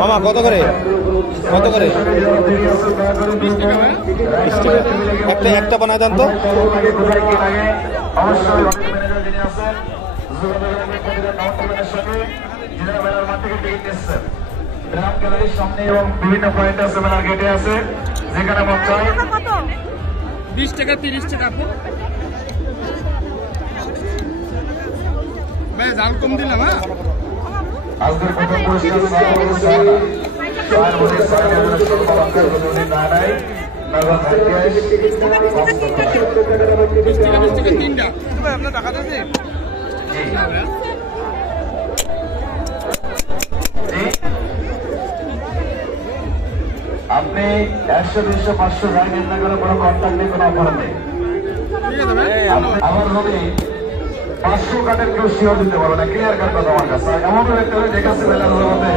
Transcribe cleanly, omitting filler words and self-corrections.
মামা কত করে কত করে একটা একটা বানায় দেন তো। সামনে এবং বিভিন্ন পয়েন্ট আছে, মেলার গেটে আছে, যেখানে মন চায় 20 টাকা 30 টাকা ভাই দাম কম দিলাম। হ্যাঁ আজকের প্রথম পুরস্কার আপনার টাকা আছে আপনি 100, 200, 500 যাই নেন না, কোনো কন্ট্যাক্ট নেই, কোনো অফার নেই। আমার যদি 500 কার্ডের কেউ শিওর দিতে পারবে না, ক্লিয়ার কার্ড কথা আমার কাছে এমন একটা দেখাচ্ছে মেলার মধ্যে